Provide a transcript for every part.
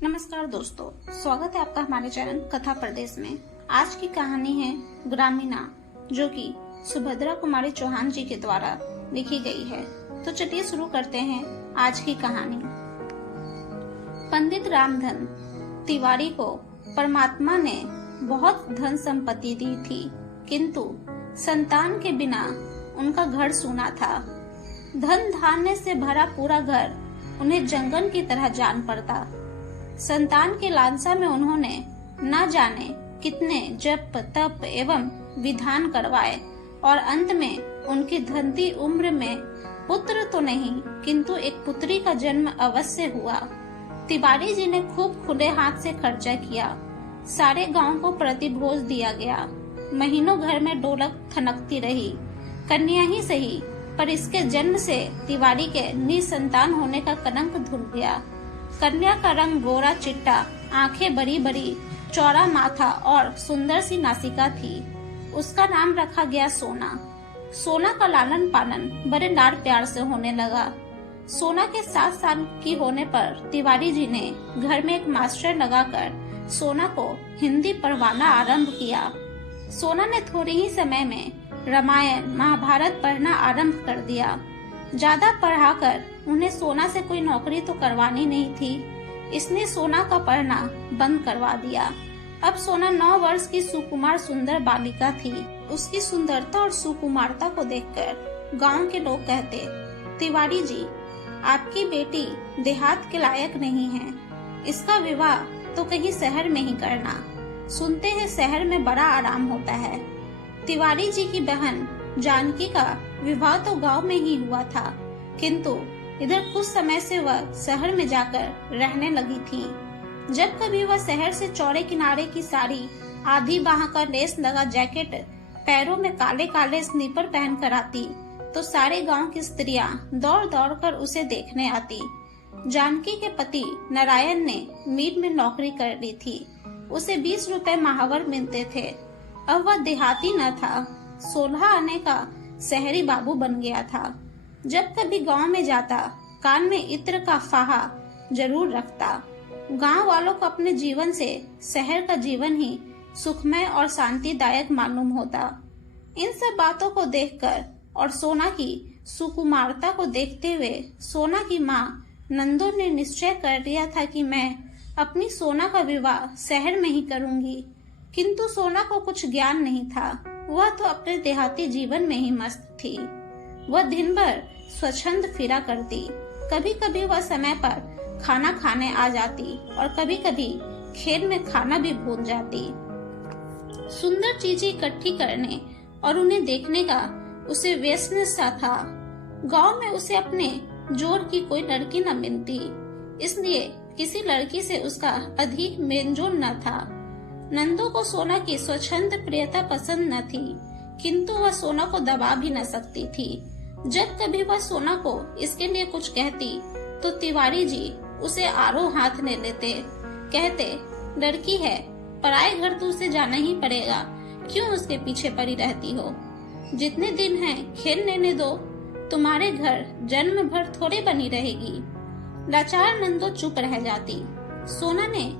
नमस्कार दोस्तों, स्वागत है आपका हमारे चैनल कथा प्रदेश में। आज की कहानी है ग्रामीणा, जो कि सुभद्रा कुमारी चौहान जी के द्वारा लिखी गई है। तो चलिए शुरू करते हैं आज की कहानी। पंडित रामधन तिवारी को परमात्मा ने बहुत धन संपत्ति दी थी, किंतु संतान के बिना उनका घर सूना था। धन धान्य से भरा पूरा घर उन्हें जंगल की तरह जान पड़ता। संतान के लालसा में उन्होंने न जाने कितने जप तप एवं विधान करवाए और अंत में उनकी धंधी उम्र में पुत्र तो नहीं किंतु एक पुत्री का जन्म अवश्य हुआ। तिवारी जी ने खूब खुले हाथ से खर्चा किया। सारे गांव को प्रतिभोज दिया गया। महीनों घर में ढोलक थनकती रही। कन्या ही सही, पर इसके जन्म से तिवारी के निसंतान होने का कलंक धुल गया। कन्या का रंग गोरा चिट्टा, आंखें बड़ी बड़ी, चौड़ा माथा और सुंदर सी नासिका थी। उसका नाम रखा गया सोना। सोना का लालन पालन बड़े लाड प्यार से होने लगा। सोना के 7 साल की होने पर तिवारी जी ने घर में एक मास्टर लगाकर सोना को हिंदी पढ़वाना आरंभ किया। सोना ने थोड़े ही समय में रामायण महाभारत पढ़ना आरंभ कर दिया। ज्यादा पढ़ाकर उन्हें सोना से कोई नौकरी तो करवानी नहीं थी, इसने सोना का पढ़ना बंद करवा दिया। अब सोना 9 वर्ष की सुकुमार सुंदर बालिका थी। उसकी सुंदरता और सुकुमारता को देखकर गांव के लोग कहते, तिवारी जी, आपकी बेटी देहात के लायक नहीं है, इसका विवाह तो कहीं शहर में ही करना। सुनते हैं शहर में बड़ा आराम होता है। तिवारी जी की बहन जानकी का विवाह तो गांव में ही हुआ था, किंतु इधर कुछ समय से वह शहर में जाकर रहने लगी थी। जब कभी वह शहर से चौड़े किनारे की साड़ी, आधी बाह का लेस लगा जैकेट, पैरों में काले काले स्लीपर पहन कर आती, तो सारे गांव की स्त्रियां दौड़ दौड़ कर उसे देखने आती। जानकी के पति नारायण ने मील में नौकरी कर ली थी। उसे 20 रुपए माहवर मिलते थे। अब वह देहाती न था, 16 आने का शहरी बाबू बन गया था। जब कभी गांव में जाता, कान में इत्र का फाहा जरूर रखता। गांव वालों को अपने जीवन से शहर का जीवन ही सुखमय और शांतिदायक मालूम होता। इन सब बातों को देखकर और सोना की सुकुमारता को देखते हुए सोना की माँ नंदो ने निश्चय कर लिया था कि मैं अपनी सोना का विवाह शहर में ही करूंगी। किंतु सोना को कुछ ज्ञान नहीं था। वह तो अपने देहाती जीवन में ही मस्त थी। वह दिन भर स्वच्छंद फिरा करती। कभी कभी वह समय पर खाना खाने आ जाती और कभी कभी खेत में खाना भी भूल जाती। सुंदर चीजें इकट्ठी करने और उन्हें देखने का उसे व्यसन सा था। गांव में उसे अपने जोर की कोई लड़की न मिलती, इसलिए किसी लड़की से उसका अधिक मेलजोल न था। नंदो को सोना की स्वच्छंद प्रियता पसंद न थी, किंतु वह सोना को दबा भी न सकती थी। जब कभी वह सोना को इसके लिए कुछ कहती, तो तिवारी जी उसे आरो हाथ ले लेते। कहते, लड़की है, पराए घर तो उसे जाना ही पड़ेगा, क्यों उसके पीछे पड़ी रहती हो? जितने दिन हैं खेल लेने दो, तुम्हारे घर जन्म भर थोड़े बनी रहेगी। लाचार नंदो चुप रह जाती। सोना ने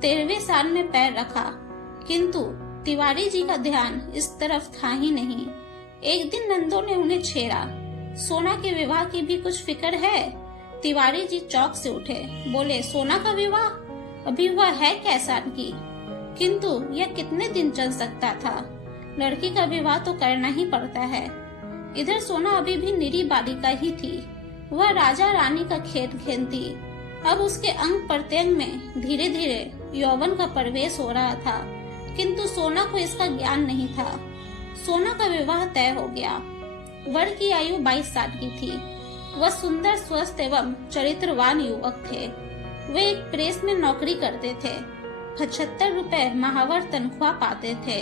13वें साल में पैर रखा, किंतु तिवारी जी का ध्यान इस तरफ था ही नहीं। एक दिन नंदो ने उन्हें छेड़ा, सोना के विवाह की भी कुछ फिक्र है? तिवारी जी चौक से उठे, बोले, सोना का विवाह? अभी वह है क्या साल की? किंतु यह कितने दिन चल सकता था? लड़की का विवाह तो करना ही पड़ता है। इधर सोना अभी भी निरी बालिका ही थी। वह राजा रानी का खेल खेलती। अब उसके अंग प्रत्यंग में धीरे धीरे यौवन का प्रवेश हो रहा था, किंतु सोना को इसका ज्ञान नहीं था। सोना का विवाह तय हो गया। वर की आयु 22 साल की थी। वह सुंदर, स्वस्थ एवं चरित्रवान युवक थे। वे एक प्रेस में नौकरी करते थे। 75 रुपए माहवर तनख्वाह पाते थे।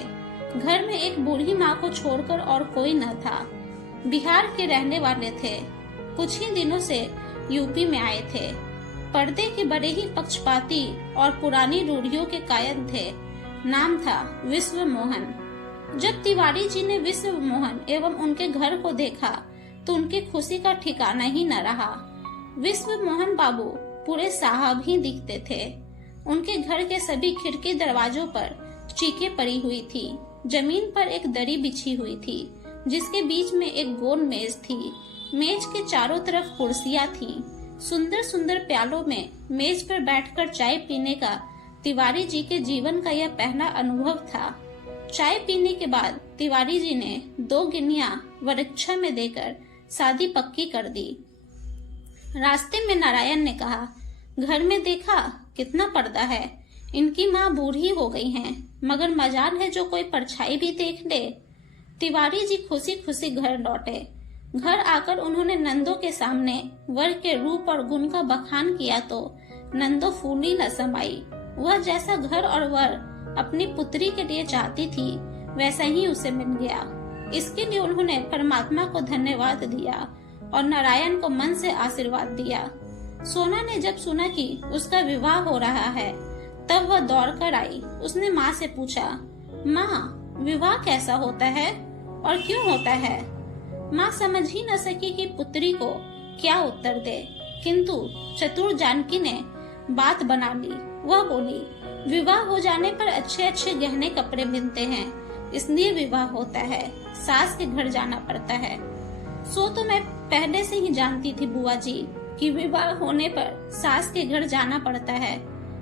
घर में एक बूढ़ी माँ को छोड़कर और कोई न था। बिहार के रहने वाले थे। कुछ ही दिनों से यूपी में आए थे। पर्दे के बड़े ही पक्षपाती और पुरानी रूढ़ियों के कायल थे। नाम था विश्व मोहन। जब तिवारी जी ने विश्व मोहन एवं उनके घर को देखा, तो उनकी खुशी का ठिकाना ही न रहा। विश्व मोहन बाबू पूरे साहब ही दिखते थे। उनके घर के सभी खिड़की दरवाजों पर चीखें पड़ी हुई थी। जमीन पर एक दरी बिछी हुई थी जिसके बीच में एक गोल मेज थी। मेज के चारों तरफ कुर्सियां थीं। सुंदर सुंदर प्यालों में मेज पर बैठकर चाय पीने का तिवारी जी के जीवन का यह पहला अनुभव था। चाय पीने के बाद तिवारी जी ने 2 गिनिया वरीक्षा में देकर शादी पक्की कर दी। रास्ते में नारायण ने कहा, घर में देखा कितना पर्दा है। इनकी माँ बूढ़ी हो गई हैं, मगर मजाल है जो कोई परछाई भी देख ले। तिवारी जी खुशी खुशी घर लौटे। घर आकर उन्होंने नंदो के सामने वर के रूप और गुण का बखान किया तो नंदो फूली न समाई। वह जैसा घर और वर अपनी पुत्री के लिए चाहती थी वैसा ही उसे मिल गया। इसके लिए उन्होंने परमात्मा को धन्यवाद दिया और नारायण को मन से आशीर्वाद दिया। सोना ने जब सुना कि उसका विवाह हो रहा है तब वह दौड़कर आई। उसने माँ से पूछा, माँ विवाह कैसा होता है और क्यों होता है? माँ समझ ही न सकी कि पुत्री को क्या उत्तर दे, किंतु चतुर जानकी ने बात बना ली। वह बोली, विवाह हो जाने पर अच्छे अच्छे गहने कपड़े मिलते हैं, इसलिए विवाह होता है। सास के घर जाना पड़ता है। सो तो मैं पहले से ही जानती थी बुआ जी कि विवाह होने पर सास के घर जाना पड़ता है।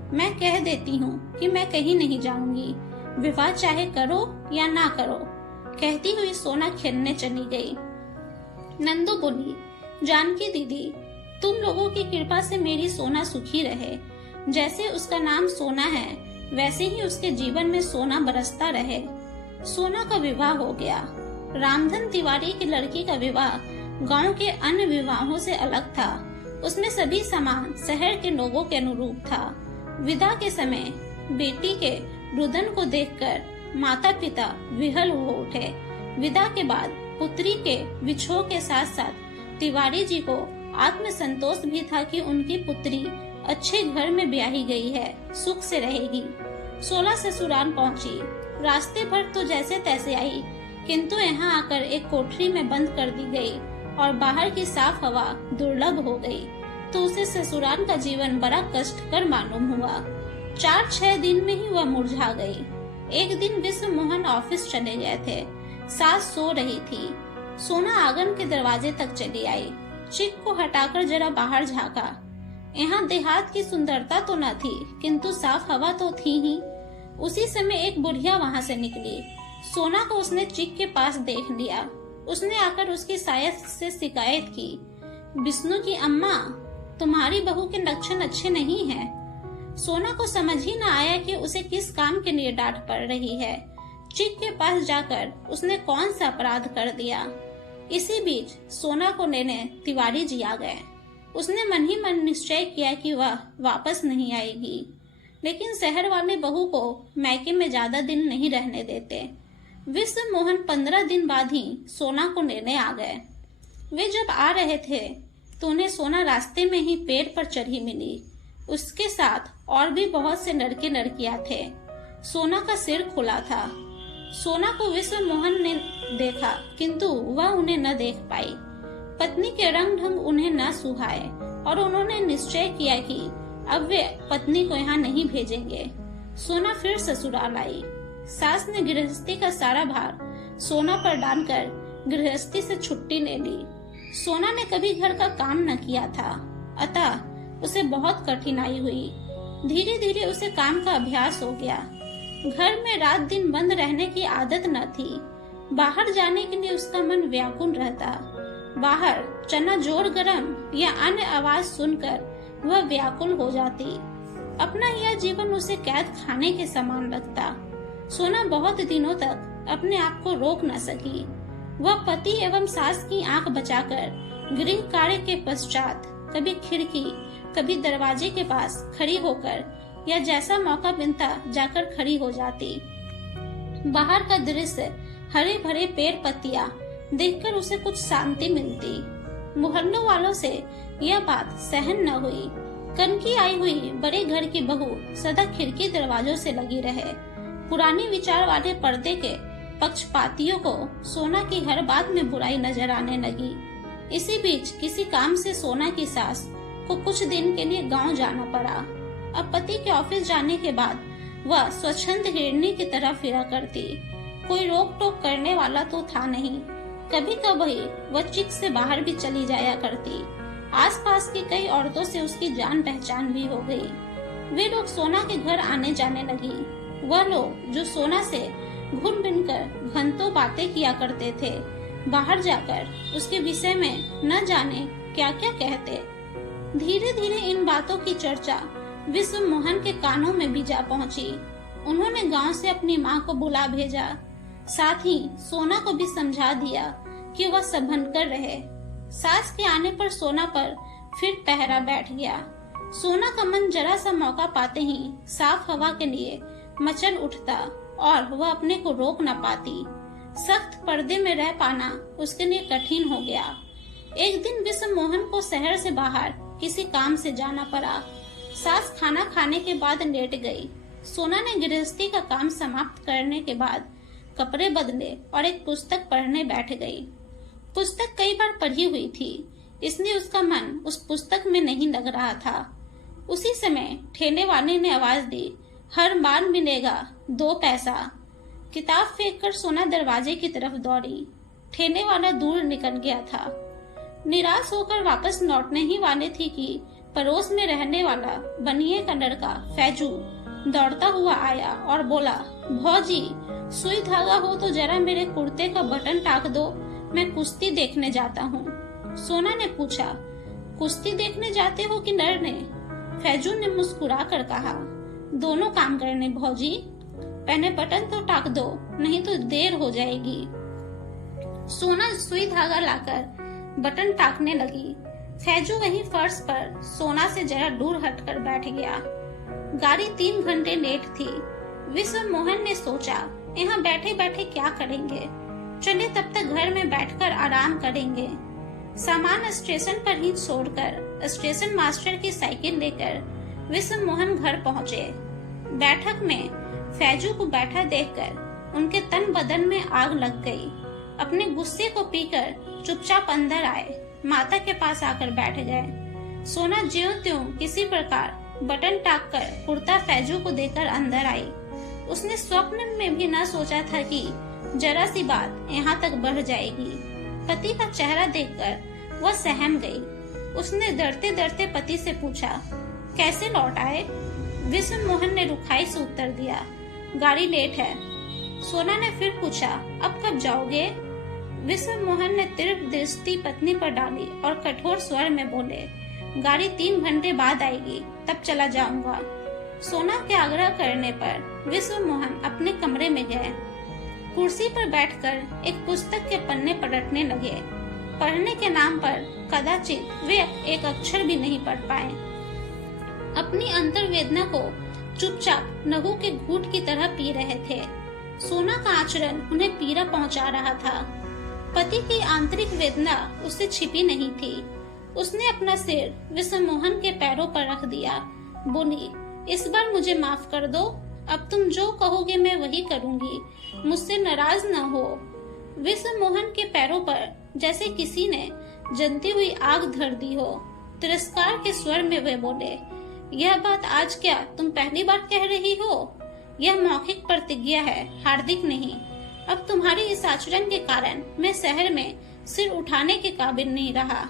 मैं कह देती हूँ कि मैं कहीं नहीं जाऊंगी, विवाह चाहे करो या ना करो। कहती हुई सोना खेलने चली गई। नंदू बोली, जानकी दीदी, तुम लोगों की कृपा से मेरी सोना सुखी रहे। जैसे उसका नाम सोना है वैसे ही उसके जीवन में सोना बरसता रहे। सोना का विवाह हो गया। रामधन तिवारी की लड़की का विवाह गांव के अन्य विवाहों से अलग था। उसमें सभी सामान शहर के लोगों के अनुरूप था। विदा के समय बेटी के रुदन को देखकर माता पिता विहल हो उठे। विदा के बाद पुत्री के विछोह के साथ साथ तिवारी जी को आत्मसंतोष भी था कि उनकी पुत्री अच्छे घर में ब्याही गई है, सुख से रहेगी। 16 ससुराल पहुंची। रास्ते भर तो जैसे तैसे आई, किंतु यहाँ आकर एक कोठरी में बंद कर दी गई और बाहर की साफ हवा दुर्लभ हो गई तो उसे ससुराल का जीवन बड़ा कष्टकर मालूम हुआ। 4-6 दिन में ही वह मुरझा गई। एक दिन विश्व मोहन ऑफिस चले गए थे। सास सो रही थी। सोना आंगन के दरवाजे तक चली आई। चिक को हटाकर जरा बाहर झांका। यहाँ देहात की सुंदरता तो न थी, किंतु साफ हवा तो थी ही। उसी समय एक बुढ़िया वहाँ से निकली। सोना को उसने चिक के पास देख लिया। उसने आकर उसकी सायस से शिकायत की, विष्णु की अम्मा, तुम्हारी बहू के लक्षण अच्छे नहीं हैं। सोना को समझ ही न आया कि उसे किस काम के लिए डांट पड़ रही है। चिक के पास जाकर उसने कौन सा अपराध कर दिया। इसी बीच सोना को लेने तिवारी जी आ गए। उसने मन ही मन निश्चय किया कि वह वापस नहीं आएगी, लेकिन शहर वाले बहू को मैके में ज्यादा दिन नहीं रहने देते। विश्व मोहन 15 दिन बाद ही सोना को लेने आ गए। वे जब आ रहे थे तो उन्हें सोना रास्ते में ही पेड़ पर चढ़ी मिली। उसके साथ और भी बहुत से लड़के लड़कियां थे। सोना का सिर खुला था। सोना को विश्व मोहन ने देखा, किंतु वह उन्हें न देख पाई। पत्नी के रंग ढंग उन्हें न सुहाए और उन्होंने निश्चय किया कि अब वे पत्नी को यहाँ नहीं भेजेंगे। सोना फिर ससुराल आई। सास ने गृहस्थी का सारा भार सोना पर डालकर गृहस्थी से छुट्टी ले ली। सोना ने कभी घर का काम न किया था, अतः उसे बहुत कठिनाई हुई। धीरे धीरे उसे काम का अभ्यास हो गया। घर में रात दिन बंद रहने की आदत न थी। बाहर जाने के लिए उसका मन व्याकुल रहता। बाहर चना जोर गरम या अन्य आवाज सुनकर वह व्याकुल हो जाती। अपना यह जीवन उसे कैद खाने के समान लगता। सोना बहुत दिनों तक अपने आप को रोक न सकी। वह पति एवं सास की आंख बचाकर गृह कार्य के पश्चात कभी खिड़की कभी दरवाजे के पास खड़ी होकर या जैसा मौका मिलता जाकर खड़ी हो जाती। बाहर का दृश्य, हरे भरे पेड़ पत्तियां देखकर उसे कुछ शांति मिलती। मोहल्लों वालों से यह बात सहन न हुई। कनकी आई हुई बड़े घर की बहू सदा खिड़की दरवाजों से लगी रहे। पुरानी विचार वाले पर्दे के पक्षपातियों को सोना की हर बात में बुराई नजर आने लगी। इसी बीच किसी काम से सोना की सास को कुछ दिन के लिए गांव जाना पड़ा। अब पति के ऑफिस जाने के बाद वह स्वच्छंद हिरणी की तरह फिरा करती। कोई रोक टोक करने वाला तो था नहीं। कभी कभी वह चिक से बाहर भी चली जाया करती। आसपास की कई औरतों से उसकी जान पहचान भी हो गई। वे लोग सोना के घर आने जाने लगी। वह लोग जो सोना से घुन बिन कर घंटों बातें किया करते थे, बाहर जाकर उसके विषय में न जाने क्या क्या कहते। धीरे धीरे इन बातों की चर्चा विश्व मोहन के कानों में भी जा पहुंची। उन्होंने गांव से अपनी मां को बुला भेजा। साथ ही सोना को भी समझा दिया कि वह संभल कर रहे। सास के आने पर सोना पर फिर पहरा बैठ गया। सोना का मन जरा सा मौका पाते ही साफ हवा के लिए मचल उठता और वह अपने को रोक न पाती। सख्त पर्दे में रह पाना उसके लिए कठिन हो गया। एक दिन विश्व मोहन को शहर से बाहर किसी काम से जाना पड़ा। सास खाना खाने के बाद लेट गई। सोना ने गृहस्थी का काम समाप्त करने के बाद कपड़े बदले और एक पुस्तक पढ़ने बैठ गई। पुस्तक कई बार पढ़ी हुई थी, इसलिए उसका मन उस पुस्तक में नहीं लग रहा था। उसी समय ठेले वाले ने आवाज दी, हर बार मिलेगा 2 पैसा। किताब फेंककर सोना दरवाजे की तरफ दौड़ी। ठेले वाला दूर निकल गया था। निराश होकर वापस लौटने ही वाले थी कि पड़ोस में रहने वाला बनिए का लड़का फैजू दौड़ता हुआ आया और बोला, भौजी सुई धागा हो तो जरा मेरे कुर्ते का बटन टाक दो, मैं कुश्ती देखने जाता हूँ। सोना ने पूछा, कुश्ती देखने जाते हो कि लड़ने? फैजू ने मुस्कुरा कर कहा, दोनों काम करने भौजी। पहले बटन तो टाक दो, नहीं तो देर हो जाएगी। सोना सुई धागा लाकर बटन टाकने लगी। फैजू वहीं फर्श पर सोना से जरा दूर हटकर बैठ गया। गाड़ी 3 घंटे लेट थी। विश्व मोहन ने सोचा, यहाँ बैठे बैठे क्या करेंगे, चले तब तक घर में बैठकर आराम करेंगे। सामान स्टेशन पर ही छोड़कर स्टेशन मास्टर की साइकिल लेकर विश्व मोहन घर पहुँचे। बैठक में फैजू को बैठा देखकर उनके तन बदन में आग लग गई। अपने गुस्से को पीकर चुपचाप अंदर आए, माता के पास आकर बैठ गए। सोना ज्यों त्यों किसी प्रकार बटन टाक कर कुर्ता फैजू को देकर अंदर आई। उसने स्वप्न में भी न सोचा था कि जरा सी बात यहाँ तक बढ़ जाएगी। पति का चेहरा देखकर वह सहम गई। उसने डरते डरते पति से पूछा, कैसे लौट आए? विश्व मोहन ने रुखाई से उत्तर दिया, गाड़ी लेट है। सोना ने फिर पूछा, अब कब जाओगे? विश्व मोहन ने तीव्र दृष्टि पत्नी पर डाली और कठोर स्वर में बोले, गाड़ी 3 घंटे बाद आएगी, तब चला जाऊंगा। सोना के आग्रह करने पर विश्व मोहन अपने कमरे में गए। कुर्सी पर बैठकर एक पुस्तक के पन्ने पलटने लगे। पढ़ने के नाम पर कदाचित वे एक अक्षर भी नहीं पढ़ पाए। अपनी अंतर्वेदना को चुपचाप लहू के घूंट की तरह पी रहे थे। सोना का आचरण उन्हें पीड़ा पहुंचा रहा था। पति की आंतरिक वेदना उससे छिपी नहीं थी। उसने अपना सिर विश्व मोहन के पैरों पर रख दिया। बोली, इस बार मुझे माफ कर दो। अब तुम जो कहोगे मैं वही करूंगी। मुझसे नाराज न हो। विश्व मोहन के पैरों पर जैसे किसी ने जलती हुई आग धर दी हो। तिरस्कार के स्वर में वे बोले, यह बात आज क्या तुम पहली बार कह रही हो? यह मौखिक प्रतिज्ञा है, हार्दिक नहीं। अब तुम्हारी इस आचरण के कारण मैं शहर में सिर उठाने के काबिल नहीं रहा।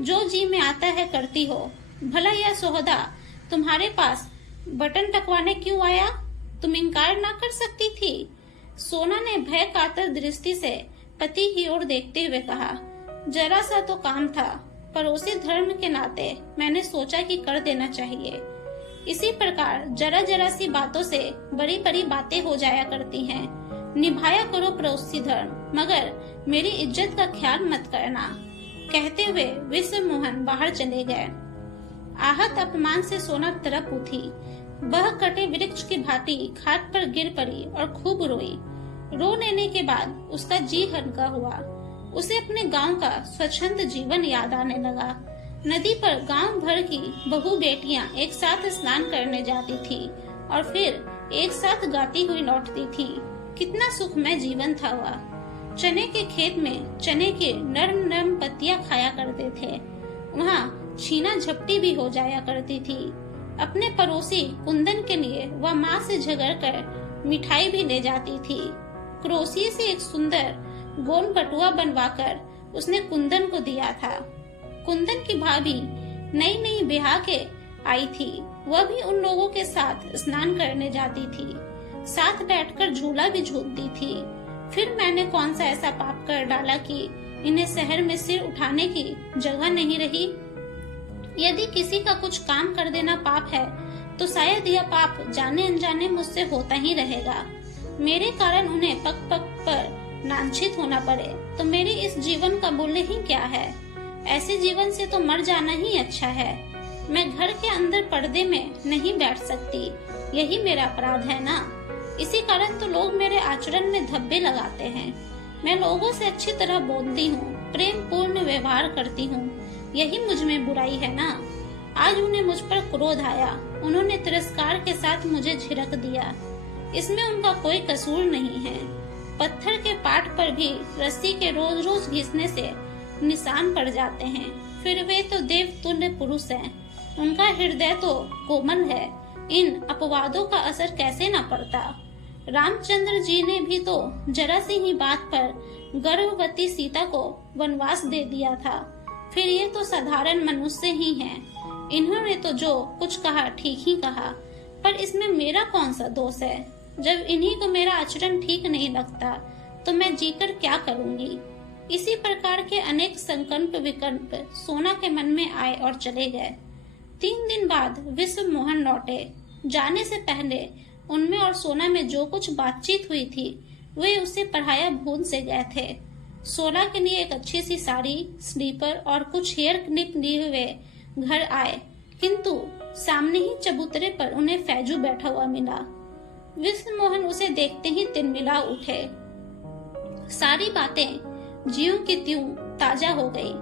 जो जी में आता है करती हो। भला यह सोहदा तुम्हारे पास बटन टकवाने क्यों आया? तुम इनकार ना कर सकती थी। सोना ने भय कातर दृष्टि से पति की ओर देखते हुए कहा, जरा सा तो काम था, पड़ोसी धर्म के नाते मैंने सोचा कि कर देना चाहिए। इसी प्रकार जरा जरा सी बातों से बड़ी बड़ी बातें हो जाया करती हैं। निभाया करो पड़ोसी धर्म, मगर मेरी इज्जत का ख्याल मत करना। कहते हुए विश्व मोहन बाहर चले गए। आहत अपमान से सोना तड़प उठी। वह कटे वृक्ष की भांति खाट पर गिर पड़ी और खूब रोई। रो लेने के बाद उसका जी हल्का हुआ। उसे अपने गांव का स्वच्छंद जीवन याद आने लगा। नदी पर गांव भर की बहू बेटियां एक साथ स्नान करने जाती थी और फिर एक साथ गाती हुई लौटती थी। कितना सुखमय जीवन था वह। चने के खेत में चने के नरम नरम पत्तियां खाया करते थे। वहाँ छीना झपटी भी हो जाया करती थी। अपने पड़ोसी कुंदन के लिए वह माँ से झगड़कर मिठाई भी ले जाती थी। क्रोशिया से एक सुंदर गोंद पटुआ बनवाकर उसने कुंदन को दिया था। कुंदन की भाभी नई नई ब्याह के आई थी, वह भी उन लोगों के साथ स्नान करने जाती थी, साथ बैठकर झूला भी झूलती थी। फिर मैंने कौन सा ऐसा पाप कर डाला कि इन्हें शहर में सिर उठाने की जगह नहीं रही। यदि किसी का कुछ काम कर देना पाप है तो शायद यह पाप जाने अनजाने मुझसे होता ही रहेगा। मेरे कारण उन्हें पग पग पर लांछित होना पड़े तो मेरे इस जीवन का मूल्य ही क्या है। ऐसे जीवन से तो मर जाना ही अच्छा है। मैं घर के अंदर पर्दे में नहीं बैठ सकती, यही मेरा अपराध है ना। इसी कारण तो लोग मेरे आचरण में धब्बे लगाते हैं। मैं लोगों से अच्छी तरह बोलती हूँ, प्रेम पूर्ण व्यवहार करती हूँ, यही मुझ में बुराई है ना। आज उन्हें मुझ पर क्रोध आया, उन्होंने तिरस्कार के साथ मुझे झिड़क दिया। इसमें उनका कोई कसूर नहीं है। पत्थर के पाट पर भी रस्सी के रोज रोज घिसने से निशान पड़ जाते हैं। फिर वे तो देवतुल्य पुरुष हैं, उनका हृदय तो कोमल है। इन अपवादों का असर कैसे न पड़ता। रामचंद्र जी ने भी तो जरा सी ही बात पर गर्भवती सीता को वनवास दे दिया था। फिर ये तो साधारण मनुष्य ही हैं। इन्होंने तो जो कुछ कहा ठीक ही कहा, पर इसमें मेरा कौन सा दोष है। जब इन्हीं को मेरा आचरण ठीक नहीं लगता तो मैं जीकर क्या करूंगी। इसी प्रकार के अनेक संकल्प विकल्प सोना के मन में आए और चले गए। 3 दिन बाद विश्व मोहन लौटे। जाने से पहले उनमें और सोना में जो कुछ बातचीत हुई थी वे उसे पढ़ाया भूल से गए थे। सोना के लिए एक अच्छी सी साड़ी, स्लीपर और कुछ हेयर क्लिप लिए हुए घर आए, किंतु सामने ही चबूतरे पर उन्हें फैजू बैठा हुआ मिला। विश्व मोहन उसे देखते ही तिलमिला उठे। सारी बातें ज्यों की त्यों ताजा हो गई।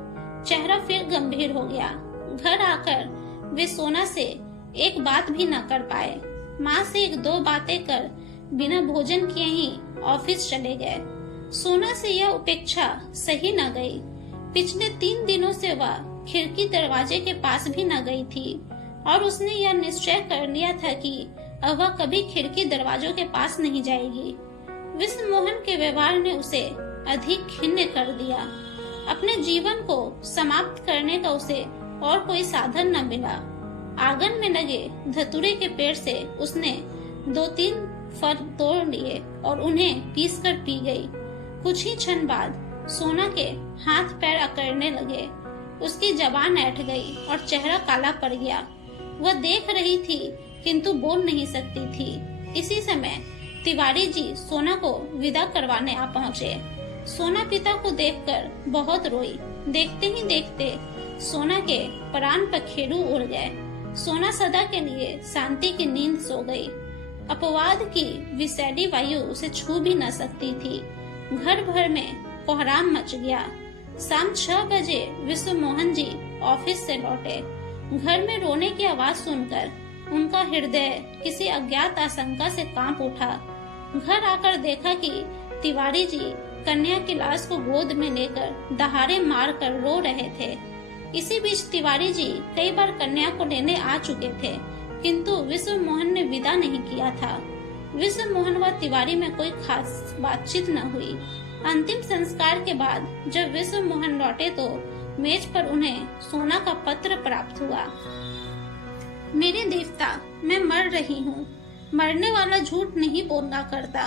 चेहरा फिर गंभीर हो गया। घर आकर वे सोना से एक बात भी न कर पाए। माँ से 1-2 बातें कर बिना भोजन किए ही ऑफिस चले गए। सोना से यह उपेक्षा सही न गई। पिछले 3 दिनों से वह खिड़की दरवाजे के पास भी न गई थी और उसने यह निश्चय कर लिया था कि अब वह कभी खिड़की दरवाजों के पास नहीं जाएगी। विश्व मोहन के व्यवहार ने उसे अधिक खिन्न कर दिया। अपने जीवन को समाप्त करने का उसे और कोई साधन न मिला। आंगन में लगे धतूरे के पेड़ से उसने 2-3 फल तोड़ लिए और उन्हें पीसकर पी गई। कुछ ही क्षण बाद सोना के हाथ पैर अकड़ने लगे। उसकी जबान ऐंठ गई और चेहरा काला पड़ गया। वह देख रही थी किंतु बोल नहीं सकती थी। इसी समय तिवारी जी सोना को विदा करवाने आ पहुँचे। सोना पिता को देखकर बहुत रोई। देखते ही देखते सोना के प्राण पखेरु उड़ गए। सोना सदा के लिए शांति की नींद सो गई। अपवाद की विषैली वायु उसे छू भी न सकती थी। घर भर में कोहराम मच गया। शाम 6 बजे विश्व मोहन जी ऑफिस से लौटे। घर में रोने की आवाज सुनकर उनका हृदय किसी अज्ञात आशंका से कांप उठा। घर आकर देखा कि तिवारी जी कन्या की लाश को गोद में लेकर दहाड़े मार कर रो रहे थे। इसी बीच तिवारी जी कई बार कन्या को लेने आ चुके थे, किंतु विश्व मोहन ने विदा नहीं किया था। विश्व मोहन व तिवारी में कोई खास बातचीत न हुई। अंतिम संस्कार के बाद जब विश्व मोहन लौटे तो मेज पर उन्हें सोना का पत्र प्राप्त हुआ। मेरे देवता, मैं मर रही हूँ। मरने वाला झूठ नहीं बोलना करता।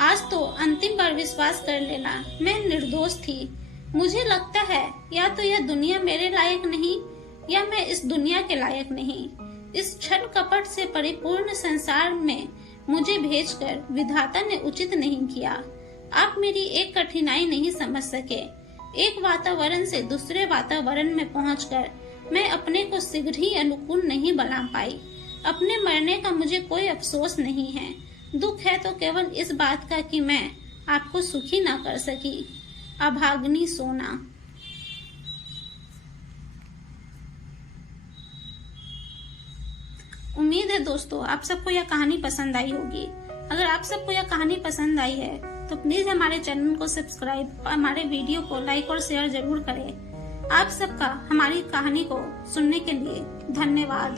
आज तो अंतिम बार विश्वास कर लेना, मैं निर्दोष थी। मुझे लगता है या तो यह दुनिया मेरे लायक नहीं या मैं इस दुनिया के लायक नहीं। इस छल कपट से परिपूर्ण संसार में मुझे भेजकर विधाता ने उचित नहीं किया। आप मेरी एक कठिनाई नहीं समझ सके। एक वातावरण से दूसरे वातावरण में पहुंचकर मैं अपने को शीघ्र ही अनुकूल नहीं बना पाई। अपने मरने का मुझे कोई अफसोस नहीं है। दुख है तो केवल इस बात का कि मैं आपको सुखी ना कर सकी। अभाग्नि सोना। उम्मीद है दोस्तों आप सबको यह कहानी पसंद आई होगी। अगर आप सबको यह कहानी पसंद आई है तो प्लीज हमारे चैनल को सब्सक्राइब और हमारे वीडियो को लाइक और शेयर जरूर करें। आप सबका हमारी कहानी को सुनने के लिए धन्यवाद।